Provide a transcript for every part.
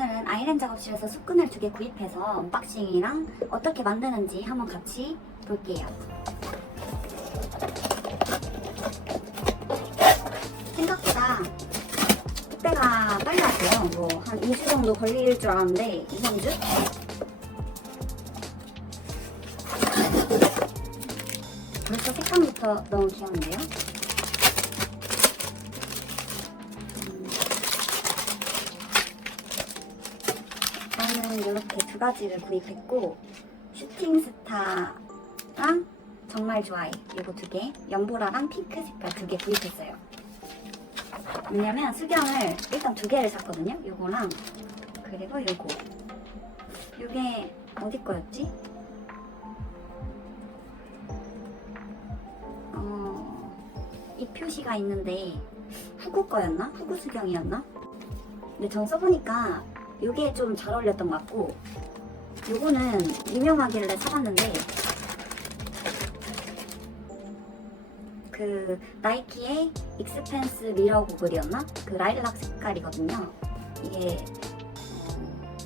오늘은 아이랜 작업실에서 숯끈을 2개 구입해서 언박싱이랑 어떻게 만드는지 한번 같이 볼게요. 생각보다 택배가 빨리 왔어요. 뭐 한 2주 정도 걸릴 줄 알았는데 2, 3주? 벌써 색감부터 너무 귀여운데요? 저는 이렇게 2가지를 구입했고, 슈팅스타랑 정말 좋아해 이거 2개, 연보라랑 핑크 색깔 2개 구입했어요. 왜냐면 수경을 일단 2개를 샀거든요. 요거랑 그리고 요거. 요게 어디 거였지? 이 표시가 있는데 후구 거였나? 후구 수경이었나? 근데 전 써보니까 요게 좀 잘 어울렸던 것 같고, 요거는 유명하길래 사봤는데 그 나이키의 익스펜스 미러 고글이었나? 그 라일락 색깔이거든요. 이게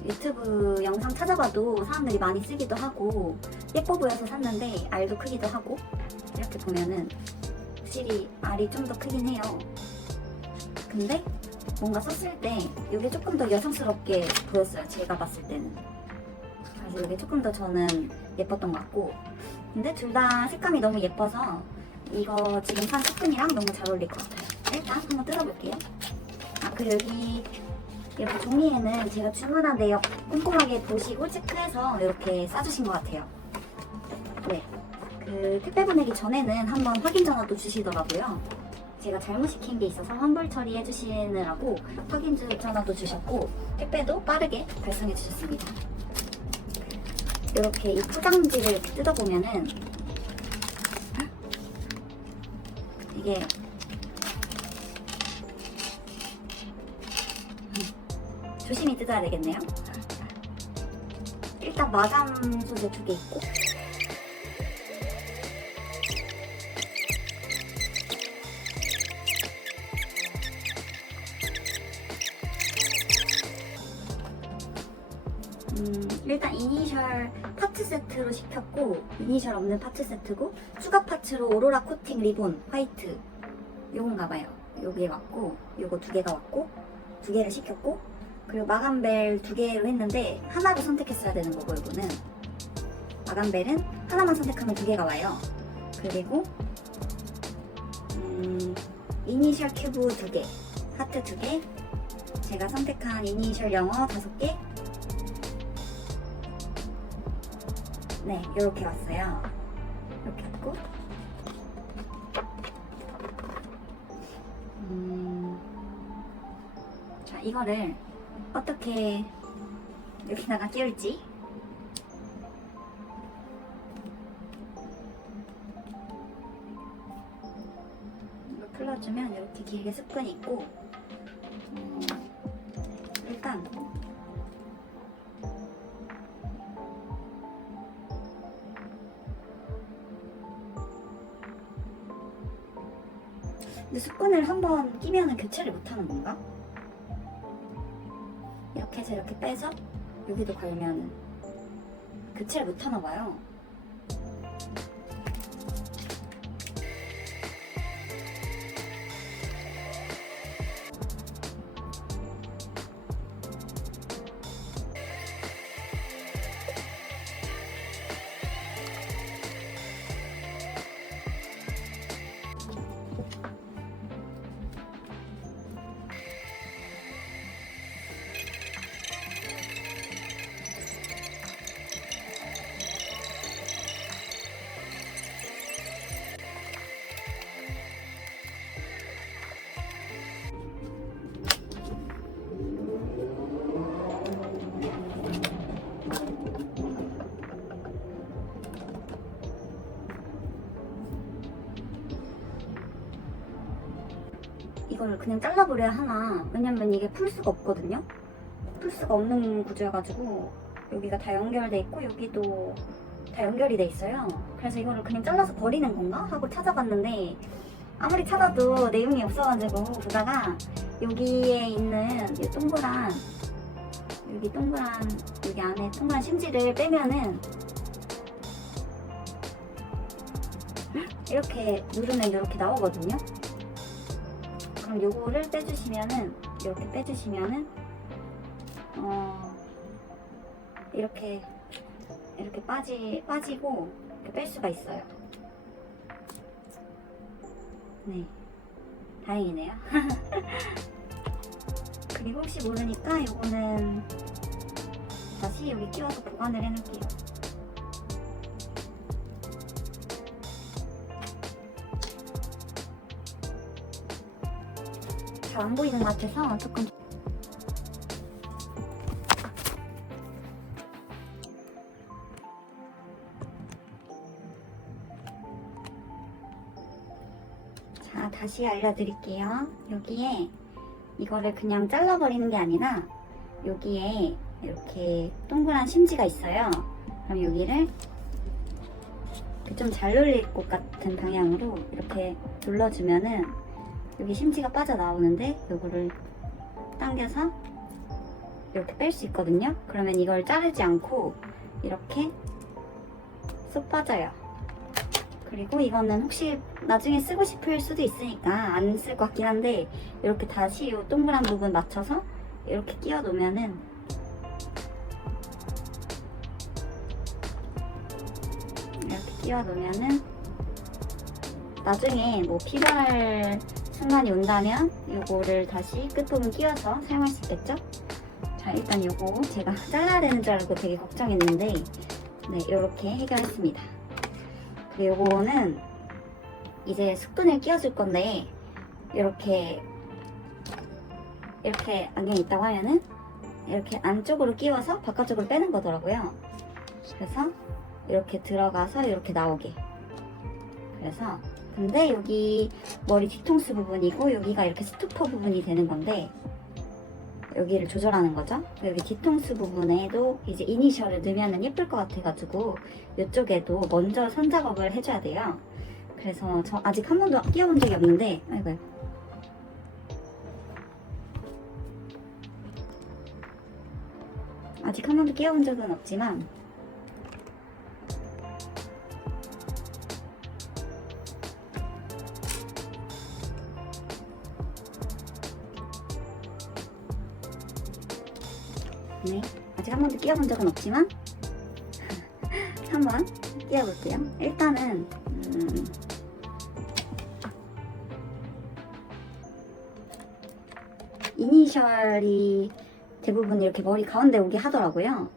유튜브 영상 찾아봐도 사람들이 많이 쓰기도 하고 예뻐 보여서 샀는데 알도 크기도 하고, 이렇게 보면은 확실히 알이 좀 더 크긴 해요. 근데 뭔가 썼을 때 이게 조금 더 여성스럽게 보였어요. 제가 봤을 때는. 그래서 이게 조금 더 저는 예뻤던 것 같고, 근데 둘 다 색감이 너무 예뻐서 이거 지금 산 숯끈이랑 너무 잘 어울릴 것 같아요. 일단 한번 뜯어볼게요. 그리고 여기 종이에는 제가 주문한 내역 꼼꼼하게 보시고 체크해서 이렇게 싸주신 것 같아요. 네, 그 택배 보내기 전에는 한번 확인 전화도 주시더라고요. 제가 잘못 시킨 게 있어서 환불 처리해 주시느라고 확인 전화도 주셨고, 택배도 빠르게 발송해 주셨습니다. 이렇게 이 포장지를 이렇게 뜯어보면은 이게 조심히 뜯어야 되겠네요. 일단 마감 소재 2개 있고, 일단 이니셜 파츠 세트로 시켰고, 이니셜 없는 파츠 세트고, 추가 파츠로 오로라 코팅 리본 화이트 요건가봐요. 요게 왔고, 요거 2개가 왔고, 2개를 시켰고, 그리고 마감벨 2개로 했는데 하나를 선택했어야 되는 거고, 이거는 마감벨은 하나만 선택하면 2개가 와요. 그리고 이니셜 큐브 2개, 하트 2개, 제가 선택한 이니셜 영어 5개, 네, 이렇게 왔어요. 이렇게 왔고, 자, 이거를 어떻게 여기다가 끼울지. 이거 풀러주면 이렇게 길게 습근이 있고, 일단 근데 숯끈을 한번 끼면은 교체를 못하는 건가? 이렇게 해서 이렇게 빼서 여기도 걸면은 교체를 못하나 봐요. 이걸 그냥 잘라버려야 하나. 왜냐면 이게 풀 수가 없거든요. 풀 수가 없는 구조여가지고 여기가 다 연결돼 있고 여기도 다 연결이 돼 있어요. 그래서 이거를 그냥 잘라서 버리는 건가 하고 찾아봤는데 아무리 찾아도 내용이 없어가지고 보다가 여기에 있는 이 동그란 여기 동그란, 여기 안에 동그란 심지를 빼면은 이렇게 누르면 이렇게 나오거든요. 그럼 요거를 빼주시면은, 이렇게 빼주시면은 이렇게 빠지고 이렇게 뺄 수가 있어요. 네, 다행이네요. 그리고 혹시 모르니까 요거는 다시 여기 끼워서 보관을 해놓을게요. 잘 안 보이는 것 같아서 조금. 자, 다시 알려드릴게요. 여기에 이거를 그냥 잘라버리는 게 아니라 여기에 이렇게 동그란 심지가 있어요. 그럼 여기를 좀 잘 눌릴 것 같은 방향으로 이렇게 눌러주면은 여기 심지가 빠져나오는데 요거를 당겨서 이렇게 뺄 수 있거든요. 그러면 이걸 자르지 않고 이렇게 쏙 빠져요. 그리고 이거는 혹시 나중에 쓰고 싶을 수도 있으니까 안 쓸 것 같긴 한데, 이렇게 다시 이 동그란 부분 맞춰서 이렇게 끼워 놓으면은 나중에 뭐 필요할 순간이 온다면 요거를 다시 끝부분 끼워서 사용할 수 있겠죠? 자, 일단 요거 제가 잘라야 되는 줄 알고 되게 걱정했는데, 네, 이렇게 해결했습니다. 그리고 요거는 이제 숙분을 끼워줄 건데, 이렇게 안경이 있다고 하면은 이렇게 안쪽으로 끼워서 바깥쪽으로 빼는 거더라고요. 그래서 이렇게 들어가서 이렇게 나오게. 그래서 근데 여기 머리 뒤통수 부분이고 여기가 이렇게 스토퍼 부분이 되는 건데, 여기를 조절하는 거죠. 여기 뒤통수 부분에도 이제 이니셜을 넣으면 예쁠 것 같아가지고 이쪽에도 먼저 선 작업을 해줘야 돼요. 그래서 저 아직 한 번도 끼워본 적이 없는데, 아이고, 아직 한 번도 끼워본 적은 없지만 네, 아직 한 번도 끼워본 적은 없지만 한번 끼워볼게요. 일단은 이니셜이 대부분 이렇게 머리 가운데 오게 하더라고요.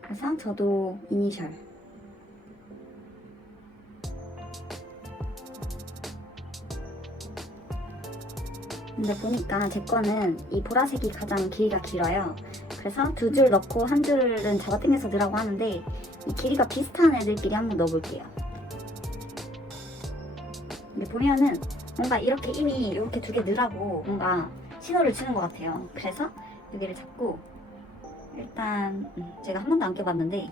그래서 저도 이니셜. 근데 보니까 제 거는 이 보라색이 가장 길이가 길어요. 그래서 두 줄 넣고 한 줄은 잡아당겨서 넣으라고 하는데, 이 길이가 비슷한 애들끼리 한번 넣어볼게요. 근데 보면은 뭔가 이렇게 이미 이렇게 두 개 넣으라고 뭔가 신호를 주는 것 같아요. 그래서 여기를 잡고 일단 제가 한 번도 안 껴봤는데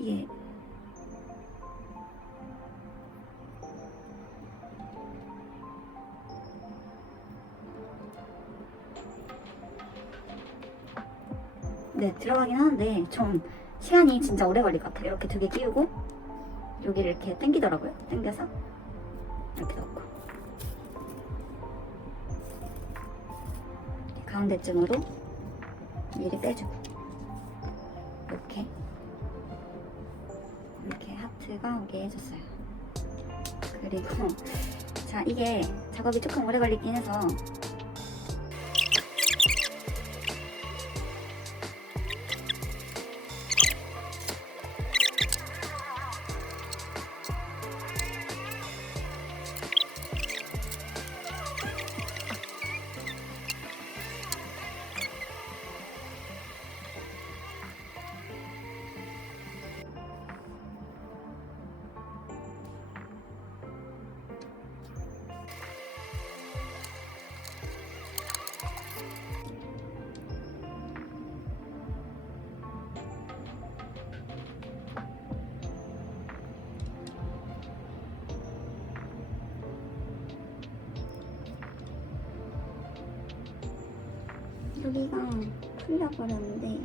이게 네, 들어가긴 하는데 좀 시간이 진짜 오래 걸릴 것 같아요. 이렇게 두 개 끼우고 여기를 이렇게 당기더라고요. 당겨서 이렇게 넣고 가운데쯤으로 미리 빼주고 이렇게 하트가 오게 해줬어요. 그리고 자, 이게 작업이 조금 오래 걸리긴 해서 여기가 풀려버렸는데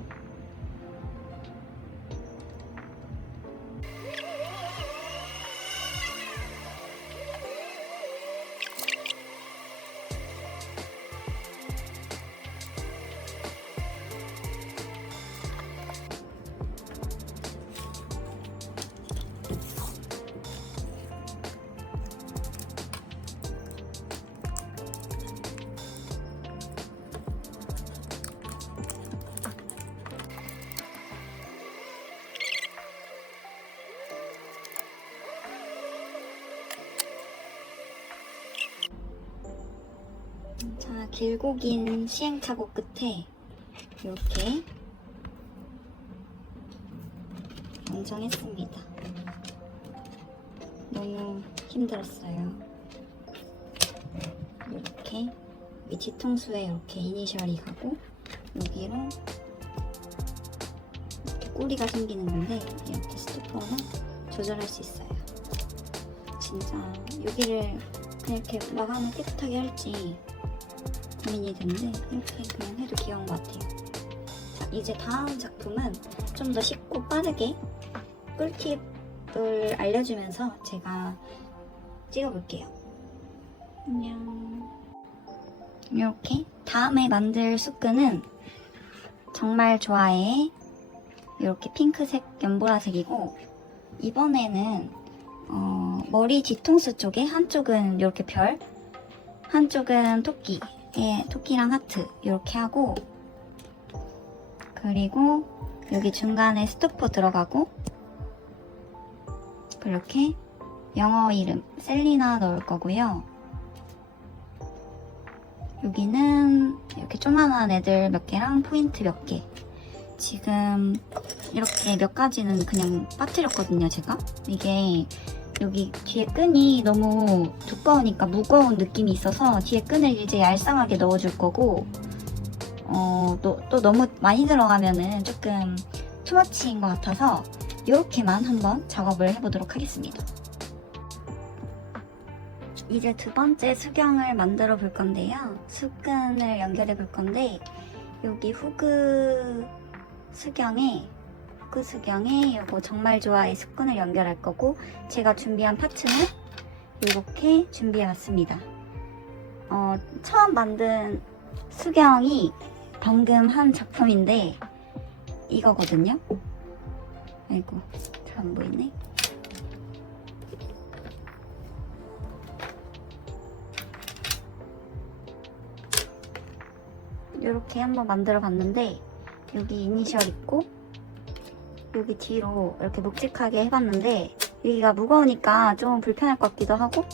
자, 길고 긴 시행착오 끝에 이렇게 완성했습니다. 너무 힘들었어요. 이렇게 이 뒤통수에 이렇게 이니셜이 가고 여기로 이렇게 꼬리가 생기는 건데 이렇게 스토퍼는 조절할 수 있어요. 진짜 여기를 그냥 이렇게 마감을 깨끗하게 할지 고민이 되는데 이렇게 그냥 해도 귀여운 것 같아요. 자, 이제 다음 작품은 좀 더 쉽고 빠르게 꿀팁을 알려주면서 제가 찍어볼게요. 안녕. 이렇게 다음에 만들 숲끈은 정말 좋아해. 이렇게 핑크색 연보라색이고 이번에는 머리 뒤통수 쪽에 한쪽은 이렇게 별, 한쪽은 토끼. 예, 토끼랑 하트 이렇게 하고 그리고 여기 중간에 스토퍼 들어가고 그렇게 영어 이름 셀리나 넣을 거고요. 여기는 이렇게 조만한 애들 몇 개랑 포인트 몇 개. 지금 이렇게 몇 가지는 그냥 빠뜨렸거든요, 제가. 이게 여기 뒤에 끈이 너무 두꺼우니까 무거운 느낌이 있어서 뒤에 끈을 이제 얄쌍하게 넣어줄 거고 또 너무 많이 들어가면은 조금 투머치인 것 같아서 이렇게만 한번 작업을 해보도록 하겠습니다. 이제 두 번째 수경을 만들어 볼 건데요. 숲끈을 연결해 볼 건데 여기 후그 수경에 이거 정말 좋아해 숲끈을 연결할 거고 제가 준비한 파츠는 이렇게 준비해 왔습니다. 처음 만든 수경이 방금 한 작품인데 이거거든요. 아이고 잘 안 보이네. 이렇게 한번 만들어 봤는데 여기 이니셜 있고 여기 뒤로 이렇게 묵직하게 해봤는데 여기가 무거우니까 좀 불편할 것 같기도 하고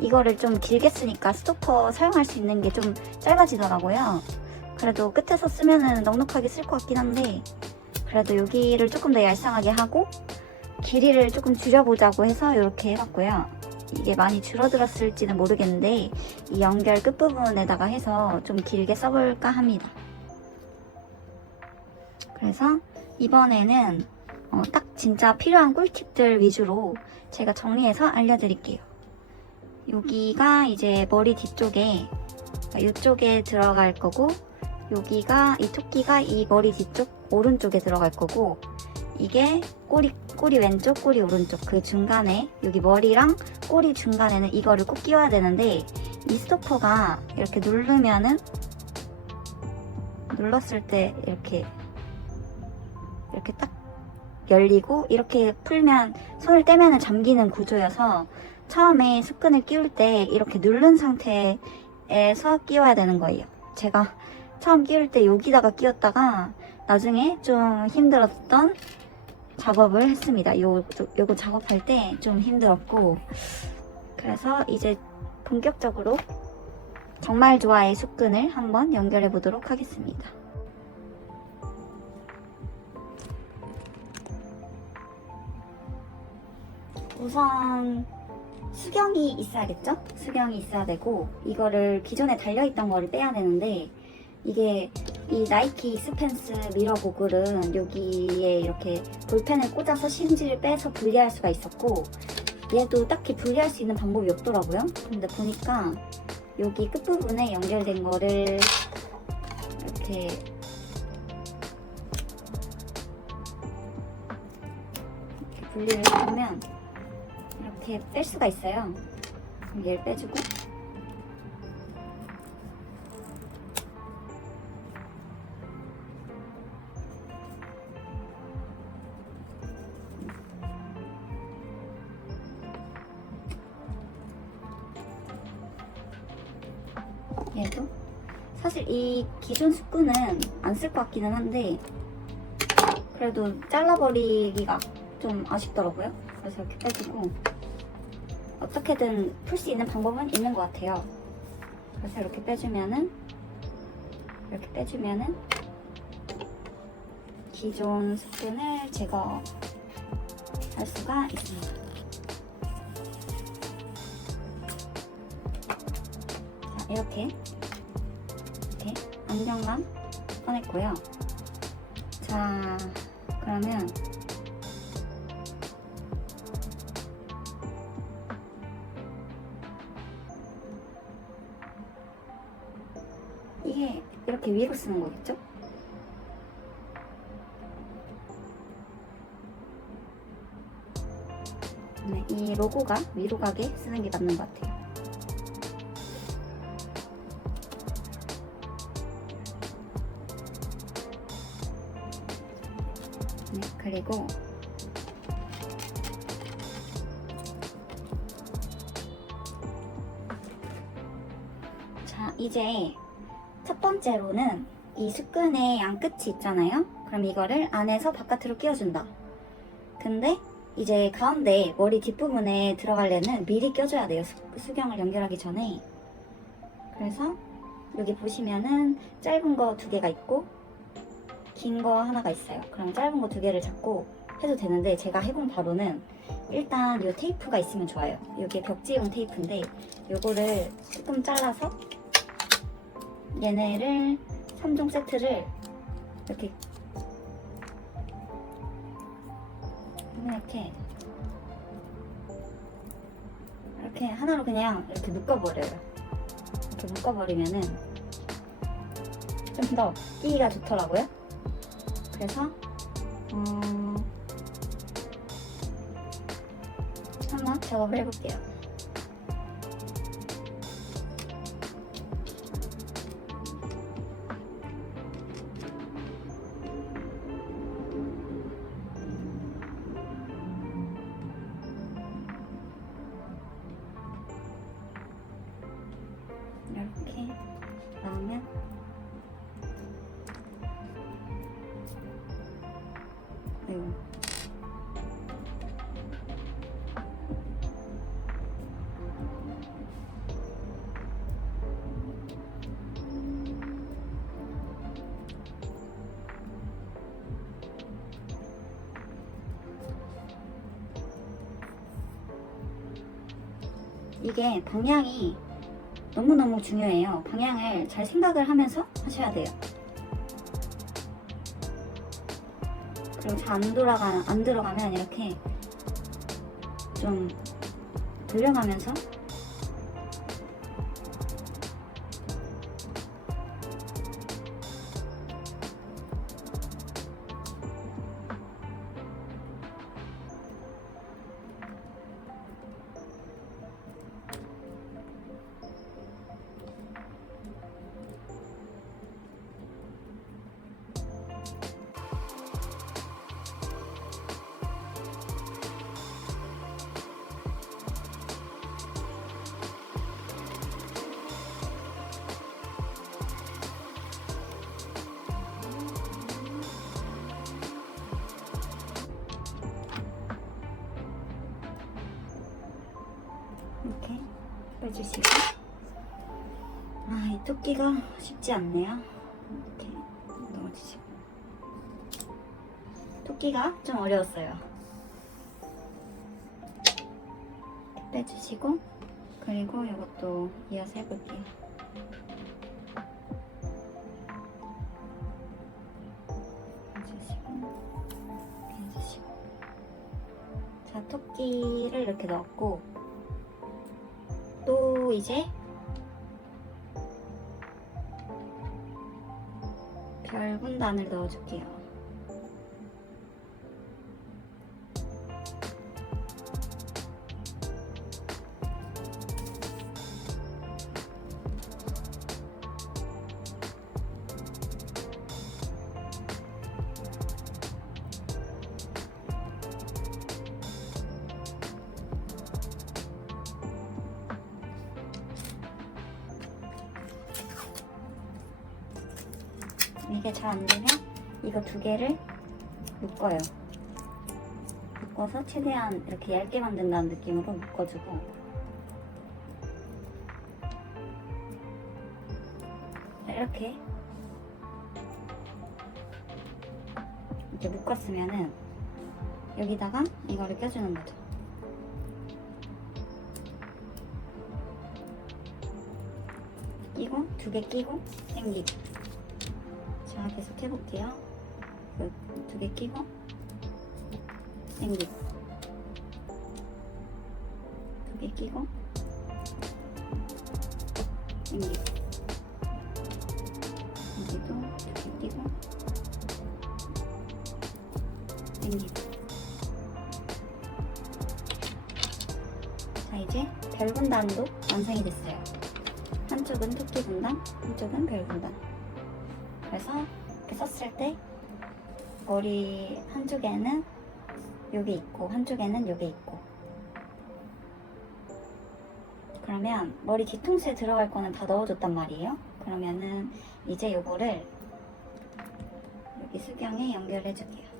이거를 좀 길게 쓰니까 스토퍼 사용할 수 있는 게 좀 짧아지더라고요. 그래도 끝에서 쓰면은 넉넉하게 쓸 것 같긴 한데 그래도 여기를 조금 더 얄쌍하게 하고 길이를 조금 줄여보자고 해서 이렇게 해봤고요. 이게 많이 줄어들었을지는 모르겠는데 이 연결 끝부분에다가 해서 좀 길게 써볼까 합니다. 그래서 이번에는 딱 진짜 필요한 꿀팁들 위주로 제가 정리해서 알려드릴게요. 여기가 이제 머리 뒤쪽에 이쪽에 들어갈 거고 여기가 이 토끼가 이 머리 뒤쪽 오른쪽에 들어갈 거고 이게 꼬리 왼쪽, 꼬리 오른쪽 그 중간에 여기 머리랑 꼬리 중간에는 이거를 꼭 끼워야 되는데 이 스토퍼가 이렇게 눌렀을 때 이렇게 딱 열리고 이렇게 풀면 손을 떼면 잠기는 구조여서 처음에 숲끈을 끼울 때 이렇게 누른 상태에서 끼워야 되는 거예요. 제가 처음 끼울 때 여기다가 끼웠다가 나중에 좀 힘들었던 작업을 했습니다. 요거 작업할 때 좀 힘들었고 그래서 이제 본격적으로 정말 좋아해 숲끈을 한번 연결해 보도록 하겠습니다. 우선 수경이 있어야겠죠? 수경이 있어야 되고 이거를 기존에 달려있던 거를 빼야 되는데 이게 이 나이키 익스펜스 미러 고글은 여기에 이렇게 볼펜을 꽂아서 심지를 빼서 분리할 수가 있었고 얘도 딱히 분리할 수 있는 방법이 없더라고요. 근데 보니까 여기 끝부분에 연결된 거를 이렇게 분리를 해보면 이렇게 뺄 수가 있어요. 그럼 얘를 빼주고 얘도 사실 이 기존 스쿠는 안 쓸 것 같기는 한데 그래도 잘라버리기가 좀 아쉽더라고요. 그래서 이렇게 빼주고 어떻게든 풀 수 있는 방법은 있는 것 같아요. 그래서 이렇게 빼주면은 기존 스푼을 제거할 수가 있습니다. 자, 이렇게 안경만 꺼냈고요. 자, 그러면 이게 이렇게 위로 쓰는 거겠죠? 네, 이 로고가 위로 가게 쓰는 게 맞는 것 같아요. 네, 그리고 자, 이제 첫 번째로는 이 수끈의 양끝이 있잖아요. 그럼 이거를 안에서 바깥으로 끼워준다. 근데 이제 가운데 머리 뒷부분에 들어가려면 미리 껴줘야 돼요. 수경을 연결하기 전에. 그래서 여기 보시면은 짧은 거 2개가 있고 긴 거 하나가 있어요. 그럼 짧은 거 2개를 잡고 해도 되는데 제가 해본 바로는 일단 이 테이프가 있으면 좋아요. 이게 벽지용 테이프인데 요거를 조금 잘라서 얘네를 3종 세트를 이렇게 하나로 그냥 이렇게 묶어버려요. 이렇게 묶어버리면은 좀 더 끼기가 좋더라고요. 그래서 한번 작업을 해볼게요. 이렇게 나오면 이게 방향이 너무너무 중요해요. 방향을 잘 생각을 하면서 하셔야 돼요. 그리고 잘 안 들어가면 이렇게 좀 돌려가면서 이렇게 빼주시고 이 토끼가 쉽지 않네요. 이렇게 넣어주시고 토끼가 좀 어려웠어요. 빼주시고 그리고 이것도 이어서 해볼게요. 해주시고 자, 토끼를 이렇게 넣었고 또 이제 별 분단을 넣어줄게요. 이게 잘 안 되면 이거 두 개를 묶어요. 묶어서 최대한 이렇게 얇게 만든다는 느낌으로 묶어주고, 이렇게 묶었으면은 여기다가 이거를 껴주는 거죠. 끼고 두 개 끼고 당기고. 자, 계속 해볼게요. 두 개 끼고 당기고, 두 개 끼고 당기고, 여기도 두 개 끼고 당기고. 자, 이제 별 분단도 완성이 됐어요. 한쪽은 토끼 분단, 한쪽은 별 분단. 그래서 이렇게 썼을 때 머리 한쪽에는 요게 있고 한쪽에는 요게 있고, 그러면 머리 뒤통수에 들어갈 거는 다 넣어줬단 말이에요. 그러면은 이제 요거를 여기 수경에 연결해 줄게요.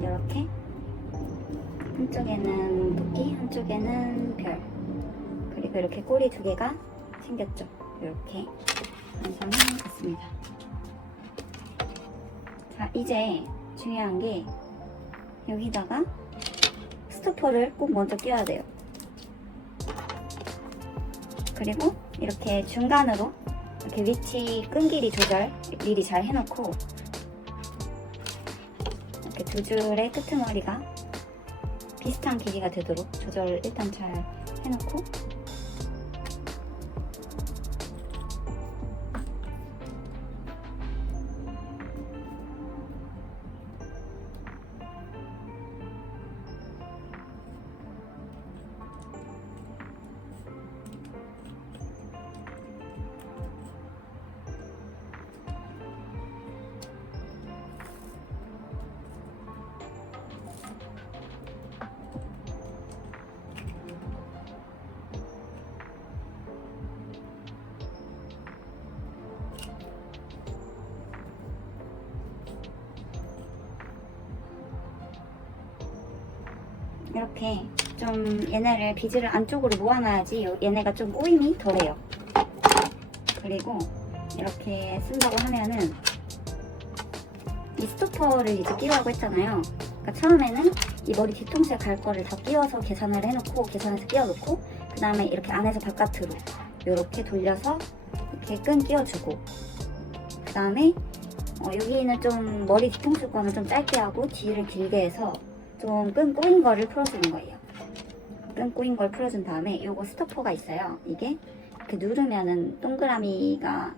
이렇게 한쪽에는 토끼, 한쪽에는 별, 그리고 이렇게 꼬리 두 개가 생겼죠. 이렇게 완성이 됐습니다. 자, 이제 중요한 게 여기다가 스토퍼를 꼭 먼저 끼워야 돼요. 그리고 이렇게 중간으로 이렇게 위치 끈 길이 조절 미리 잘 해놓고, 이렇게 두 줄의 끄트머리가 비슷한 길이가 되도록 조절 일단 잘 해놓고, 이렇게 좀 얘네를 비즈를 안쪽으로 모아놔야지 얘네가 좀 꼬임이 덜해요. 그리고 이렇게 쓴다고 하면은 이 스토퍼를 이제 끼우라고 했잖아요. 그러니까 처음에는 이 머리 뒤통수에 갈 거를 다 끼워서 계산을 해놓고, 계산해서 끼워놓고, 그 다음에 이렇게 안에서 바깥으로 이렇게 돌려서 이렇게 끈 끼워주고, 그 다음에 여기는 좀 머리 뒤통수 거는 좀 짧게 하고 뒤를 길게 해서 좀 끈 꼬인 거를 풀어주는 거예요. 끈 꼬인 걸 풀어준 다음에 요거 스토퍼가 있어요. 이게 이렇게 누르면은 동그라미가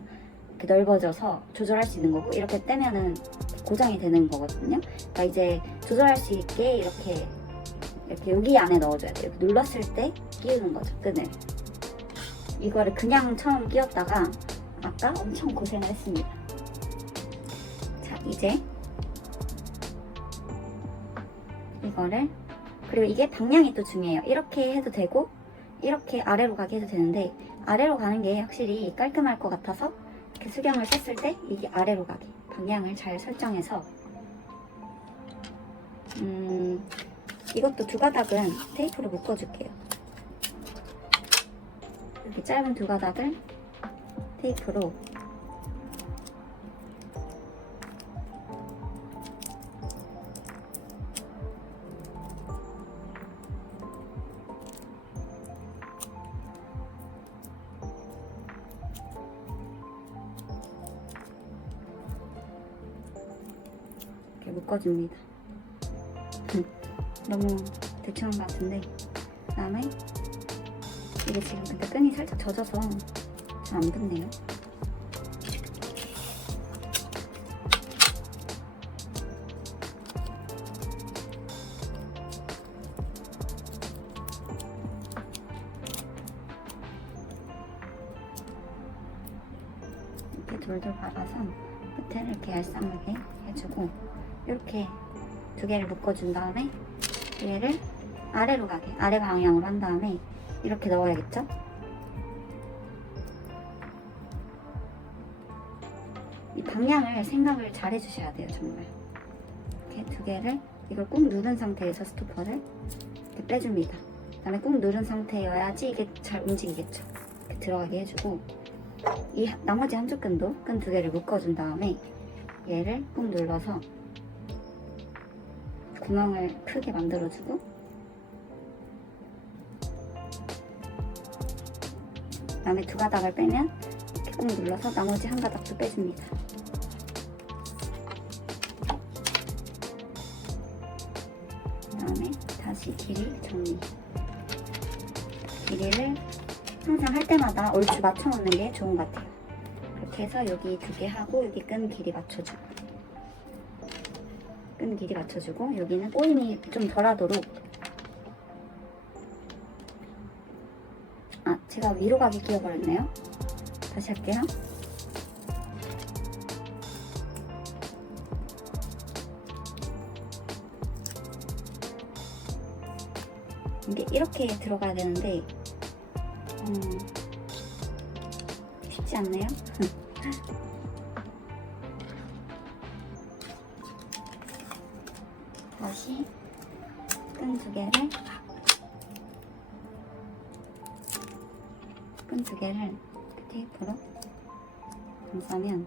이렇게 넓어져서 조절할 수 있는 거고, 이렇게 떼면은 고정이 되는 거거든요. 그러니까 이제 조절할 수 있게 이렇게 여기 안에 넣어줘야 돼요. 이렇게 눌렀을 때 끼우는 거죠, 끈을. 이거를 그냥 처음 끼웠다가 아까 엄청 고생을 했습니다. 자, 이제 이거를, 그리고 이게 방향이 또 중요해요. 이렇게 해도 되고 이렇게 아래로 가게 해도 되는데 아래로 가는 게 확실히 깔끔할 것 같아서 이렇게 수경을 뺐을 때 이게 아래로 가게 방향을 잘 설정해서 이것도 두 가닥은 테이프로 묶어줄게요. 이렇게 짧은 두 가닥을 테이프로 이렇게 묶어줍니다. 너무 대충한 것 같은데 그 다음에 이게 지금 근데 끈이 살짝 젖어서 잘 안 붙네요. 이렇게 돌돌 말아서 끝에를 이렇게 얄쌍하게 해주고 이렇게 두 개를 묶어준 다음에 얘를 아래로 가게 아래 방향으로 한 다음에 이렇게 넣어야겠죠? 이 방향을 생각을 잘 해주셔야 돼요. 정말 이렇게 두 개를 이걸 꾹 누른 상태에서 스토퍼를 이렇게 빼줍니다. 그 다음에 꾹 누른 상태여야지 이게 잘 움직이겠죠. 이렇게 들어가게 해주고 이 나머지 한쪽 끈도 끈 두 개를 묶어준 다음에 얘를 꾹 눌러서 구멍을 크게 만들어주고 그 다음에 두 가닥을 빼면 이렇게 꾹 눌러서 나머지 한 가닥도 빼줍니다. 그 다음에 다시 길이 정리. 길이를 항상 할 때마다 얼추 맞춰놓는 게 좋은 것 같아요. 그렇게 해서 여기 두 개 하고 여기 끈 길이 맞춰주고 끈 길이 맞춰주고 여기는 꼬임이 좀 덜하도록 제가 위로 가게 끼워버렸네요. 다시 할게요. 이게 이렇게 들어가야 되는데 쉽지 않네요. 다시 끈 두 개를 테이프로 감싸면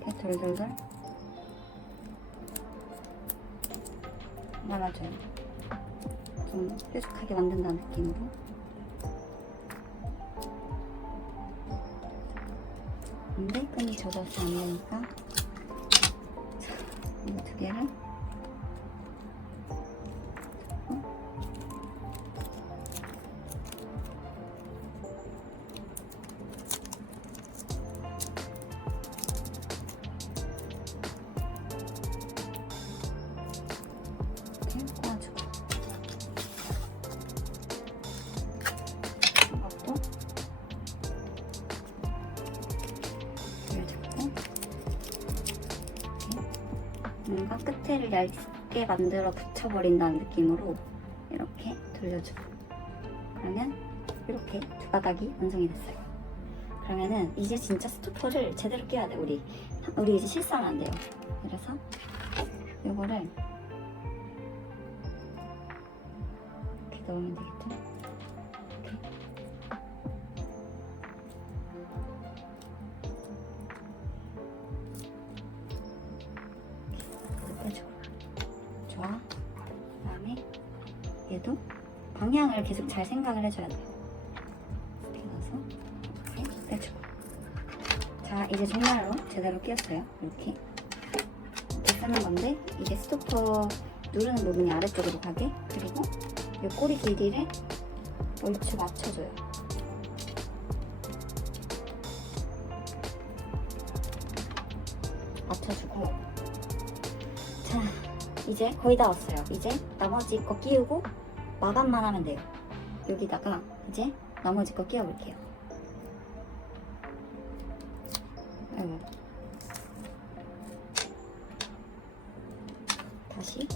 이렇게 돌돌돌 말아줘요. 좀 뾰족하게 만든다는 느낌으로. 근데 끈이 젖어서 안 되니까 이 두 개를 꼬아주고 이것도 돌려주고 뭔가 끝에를 얇게 만들어 붙여버린다는 느낌으로 이렇게 돌려주고 그러면 이렇게 두 가닥이 완성이 됐어요. 그러면은 이제 진짜 스토퍼를 제대로 끼워야 돼. 우리 이제 실수하면 안 돼요. 그래서 이거를 이렇게 넣으면 되겠죠? 이렇게 좋아. 그 다음에 얘도 방향을 계속 잘 생각을 해줘야 돼요. 이렇게 넣어서 이렇게 빼주고. 자, 이제 정말로 제대로 끼웠어요. 이렇게 쓰는 건데 이게 스토퍼 누르는 부분이 아래쪽으로 가게, 그리고 이 꼬리 길이를 얼추 맞춰줘요. 맞춰주고, 자, 이제 거의 다 왔어요. 이제 나머지 거 끼우고 마감만 하면 돼요. 여기다가 이제 나머지 거 끼워볼게요. 아이고. 다시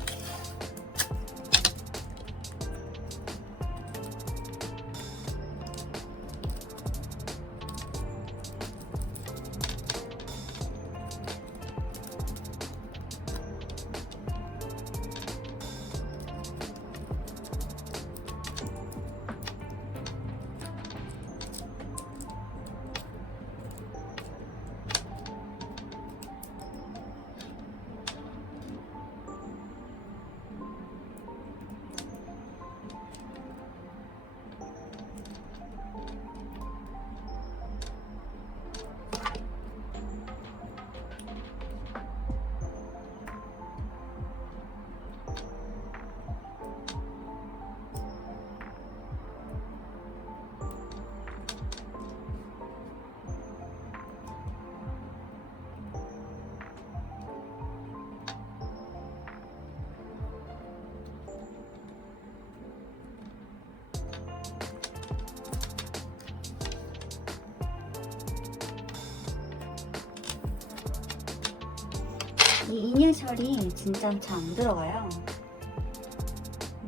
이 이니셜이 진짜 잘 안 들어가요.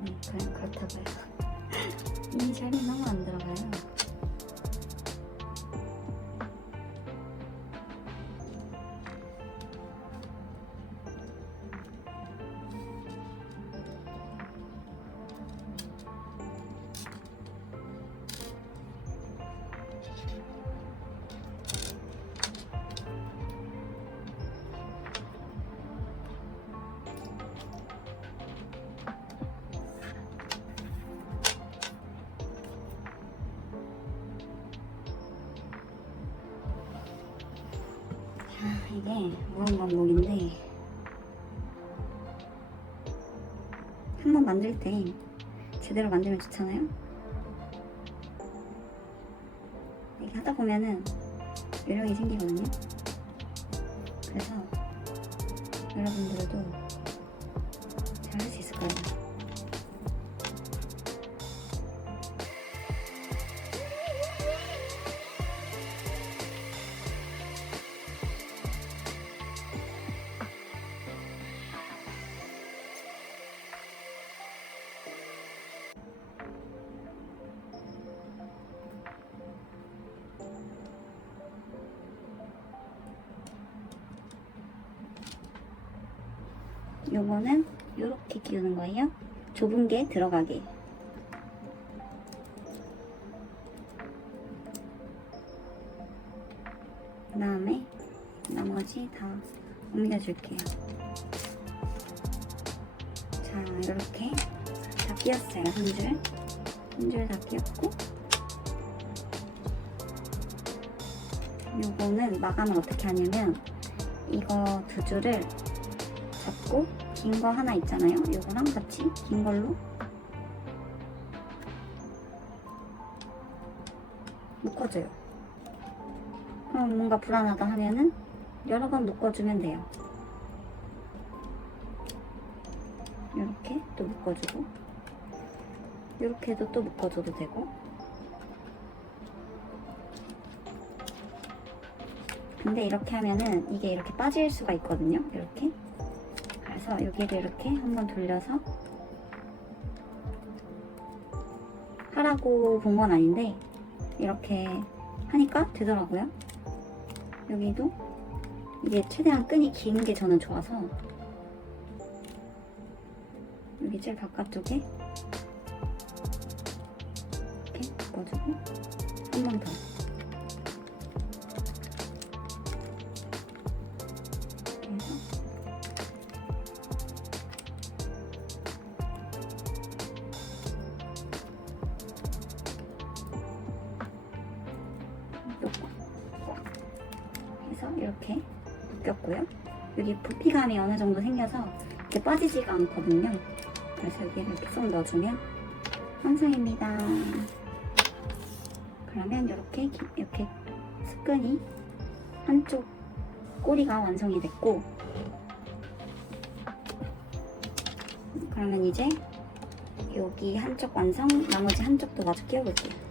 네, 그냥 그렇다고요. 이니셜이 너무 안 들어가요. 이게 무언 반복인데 한번 만들 때 제대로 만들면 좋잖아요. 이렇게 하다 보면은 요령이 생기거든요. 그래서 여러분들도 잘 할 수 있을 거예요. 요거는 요렇게 끼우는 거예요. 좁은 게 들어가게. 그 다음에 나머지 다 옮겨줄게요. 자, 이렇게 다 끼웠어요. 한 줄. 한 줄 다 끼웠고, 요거는 마감을 어떻게 하냐면 이거 두 줄을 잡고 긴 거 하나 있잖아요. 요거랑 같이 긴 걸로 묶어줘요. 그럼 뭔가 불안하다 하면은 여러 번 묶어주면 돼요. 이렇게 또 묶어주고, 이렇게 해도 또 묶어줘도 되고. 근데 이렇게 하면은 이게 이렇게 빠질 수가 있거든요. 이렇게. 그래서 여기를 이렇게 한번 돌려서 하라고 본 건 아닌데 이렇게 하니까 되더라고요. 여기도 이게 최대한 끈이 긴 게 저는 좋아서 여기 제일 바깥쪽에 이렇게 묶어주고 한 번 더. 해서 이렇게 묶였고요. 여기 부피감이 어느 정도 생겨서 이렇게 빠지지가 않거든요. 그래서 여기를 이렇게 쏙 넣어주면 완성입니다. 그러면 이렇게 스끈이 한쪽 꼬리가 완성이 됐고, 그러면 이제 여기 한쪽 완성, 나머지 한쪽도 마저 끼워볼게요.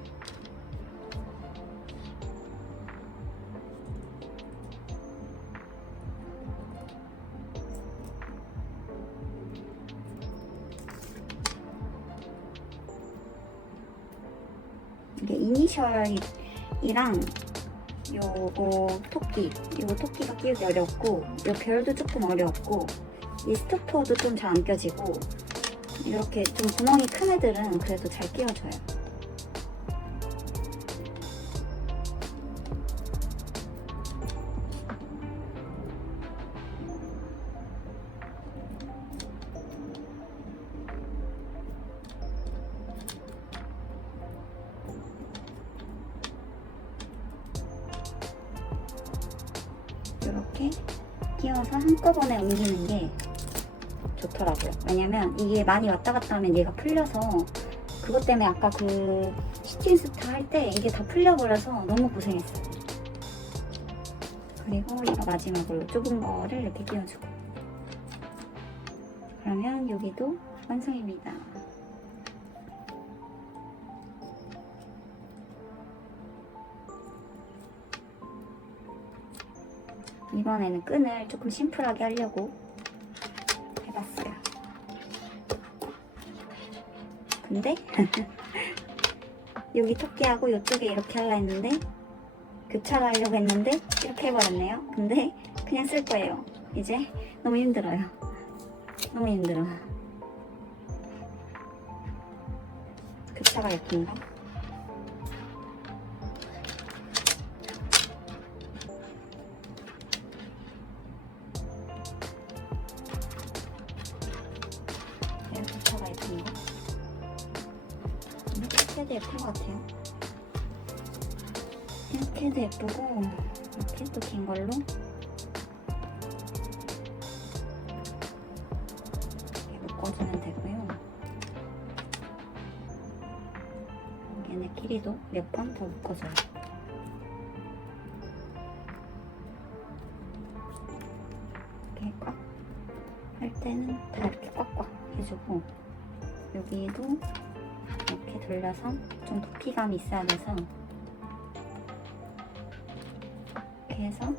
이게 이니셜이랑 요거 토끼가 끼우기 어렵고, 요 별도 조금 어렵고, 이 스토퍼도 좀 잘 안 껴지고, 이렇게 좀 구멍이 큰 애들은 그래도 잘 끼워져요. 이렇게 끼워서 한꺼번에 옮기는 게 좋더라고요. 왜냐면 이게 많이 왔다 갔다 하면 얘가 풀려서, 그것 때문에 아까 그 슈팅스타 할 때 이게 다 풀려버려서 너무 고생했어요. 그리고 이거 마지막으로 좁은 거를 이렇게 끼워주고, 그러면 여기도 완성입니다. 이번에는 끈을 조금 심플하게 하려고 근데 여기 토끼하고 이쪽에 이렇게 하려 했는데 교차로 하려고 했는데 이렇게 해버렸네요. 근데 그냥 쓸 거예요. 이제 너무 힘들어요. 너무 힘들어. 교차가 예쁜가? 교차가 예쁜가? 이렇게 해도 예쁜 것 같아요. 이렇게 해도 예쁘고 이렇게 또 긴 걸로 이렇게 묶어주면 되고요. 얘네 길이도 몇 번 더 묶어줘요. 이렇게 꽉 할 때는 다 이렇게 꽉꽉 해주고 여기도 이렇게 돌려서 좀 높이감이 있어야 돼서 이렇게 해서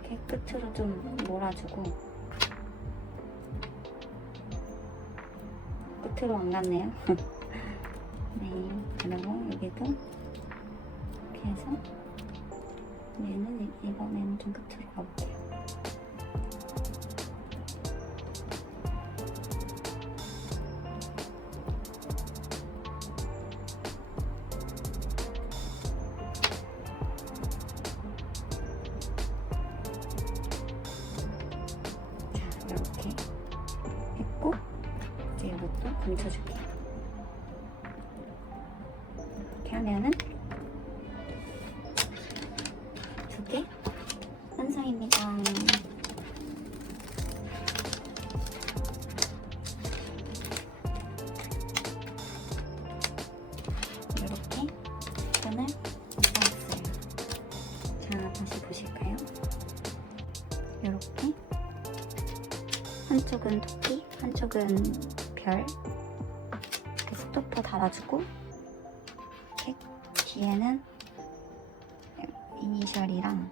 이렇게 끝으로 좀 몰아주고 끝으로 안 갔네요. 네, 그리고 여기도 이렇게 해서 얘는 이번에는 좀 끝으로 가볼게요. 이렇게 했고 이제 이것도 감춰줄게요. 이렇게 하면은 2개 완성입니다. 이렇게 끈을 묶어놨어요. 자, 다시 보실까요? 이렇게 한쪽은 토끼, 한쪽은 별 이렇게 스토퍼 달아주고 이렇게 뒤에는 이니셜이랑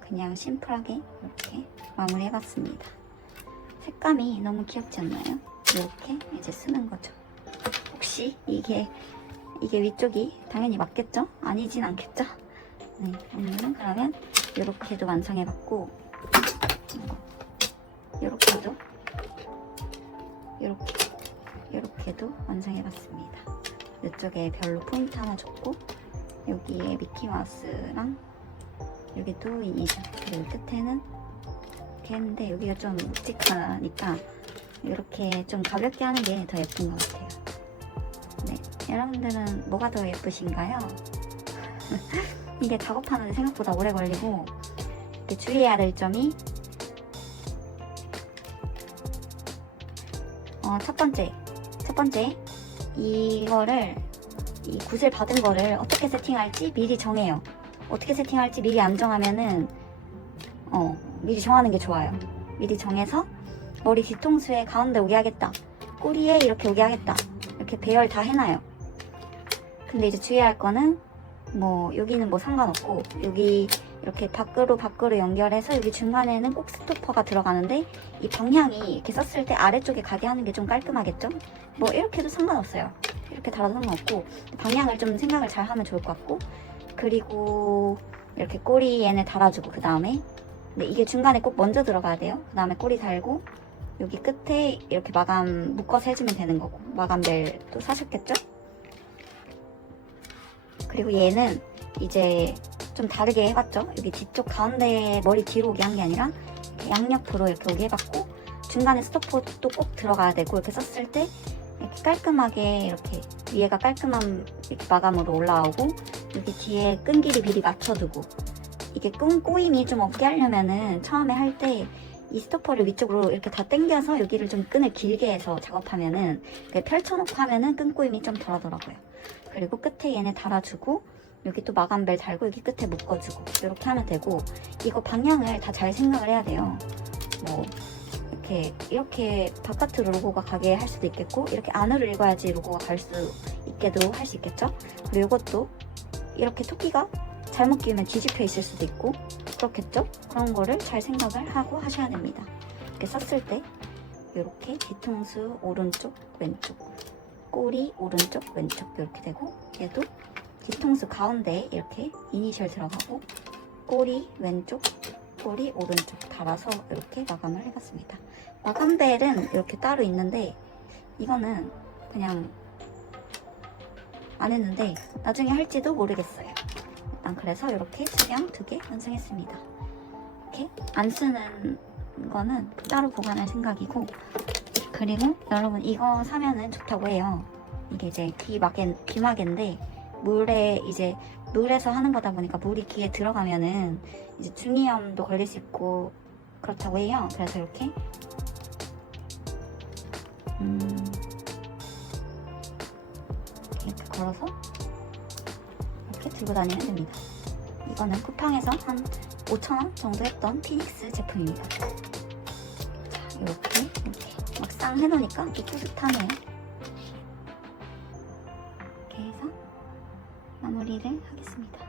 그냥 심플하게 이렇게 마무리해봤습니다. 색감이 너무 귀엽지 않나요? 이렇게 이제 쓰는 거죠. 혹시 이게 위쪽이 당연히 맞겠죠? 아니진 않겠죠? 네, 오늘은 그러면 이렇게도 완성해봤고 이렇게도 완성해봤습니다. 이쪽에 별로 포인트 하나 줬고 여기에 미키마우스랑 여기도 이니셜 그리고 끝에는 이렇게 했는데 여기가 좀 묵직하니까 이렇게 좀 가볍게 하는 게 더 예쁜 것 같아요. 네, 여러분들은 뭐가 더 예쁘신가요? 이게 작업하는데 생각보다 오래 걸리고 이렇게 주의해야 될 점이 첫 번째 이거를 이 굿을 받은 거를 어떻게 세팅할지 미리 정해요. 어떻게 세팅할지 미리 안 정하면은 미리 정하는 게 좋아요. 미리 정해서 머리 뒤통수에 가운데 오게 하겠다, 꼬리에 이렇게 오게 하겠다, 이렇게 배열 다 해놔요. 근데 이제 주의할 거는 뭐 여기는 뭐 상관없고 여기 이렇게 밖으로 연결해서 여기 중간에는 꼭 스토퍼가 들어가는데 이 방향이 이렇게 썼을 때 아래쪽에 가게 하는 게 좀 깔끔하겠죠? 뭐 이렇게 해도 상관없어요. 이렇게 달아도 상관없고 방향을 좀 생각을 잘 하면 좋을 것 같고 그리고 이렇게 꼬리 얘네 달아주고 그 다음에 근데 이게 중간에 꼭 먼저 들어가야 돼요. 그 다음에 꼬리 달고 여기 끝에 이렇게 마감 묶어서 해주면 되는 거고 마감벨도 사셨겠죠? 그리고 얘는 이제 좀 다르게 해봤죠. 여기 뒤쪽 가운데 머리 뒤로 오게 한 게 아니라 양옆으로 이렇게 오게 해봤고 중간에 스토퍼도 꼭 들어가야 되고 이렇게 썼을 때 이렇게 깔끔하게 이렇게 위에가 깔끔한 이렇게 마감으로 올라오고 여기 뒤에 끈 길이 미리 맞춰두고 이게 끈 꼬임이 좀 없게 하려면은 처음에 할 때 이 스토퍼를 위쪽으로 이렇게 다 당겨서 여기를 좀 끈을 길게 해서 작업하면은 펼쳐놓고 하면은 끈 꼬임이 좀 덜하더라고요. 그리고 끝에 얘네 달아주고 여기 또 마감벨 달고 여기 끝에 묶어주고 이렇게 하면 되고 이거 방향을 다 잘 생각을 해야 돼요. 뭐 이렇게 바깥으로 로고가 가게 할 수도 있겠고 이렇게 안으로 읽어야지 로고가 갈 수 있게도 할 수 있겠죠. 그리고 이것도 이렇게 토끼가 잘못 끼우면 뒤집혀 있을 수도 있고 그렇겠죠? 그런 거를 잘 생각을 하고 하셔야 됩니다. 이렇게 썼을 때 이렇게 뒤통수 오른쪽 왼쪽, 꼬리 오른쪽 왼쪽 이렇게 되고, 얘도 뒤통수 가운데에 이렇게 이니셜 들어가고 꼬리 왼쪽, 꼬리 오른쪽 달아서 이렇게 마감을 해봤습니다. 마감벨은 이렇게 따로 있는데 이거는 그냥 안 했는데 나중에 할지도 모르겠어요. 일단 그래서 이렇게 수경 2개 완성했습니다. 이렇게 안 쓰는 거는 따로 보관할 생각이고, 그리고 여러분 이거 사면은 좋다고 해요. 이게 이제 귀마개인데 물에서 하는 거다 보니까 물이 귀에 들어가면은 이제 중이염도 걸릴 수 있고 그렇다고 해요. 그래서 이렇게 이렇게 걸어서 이렇게 들고 다니면 됩니다. 이거는 쿠팡에서 한 5,000원 정도 했던 피닉스 제품입니다. 자, 이렇게 막상 해놓으니까 또 푸듯하네요. 이렇게 해서 마무리를 하겠습니다.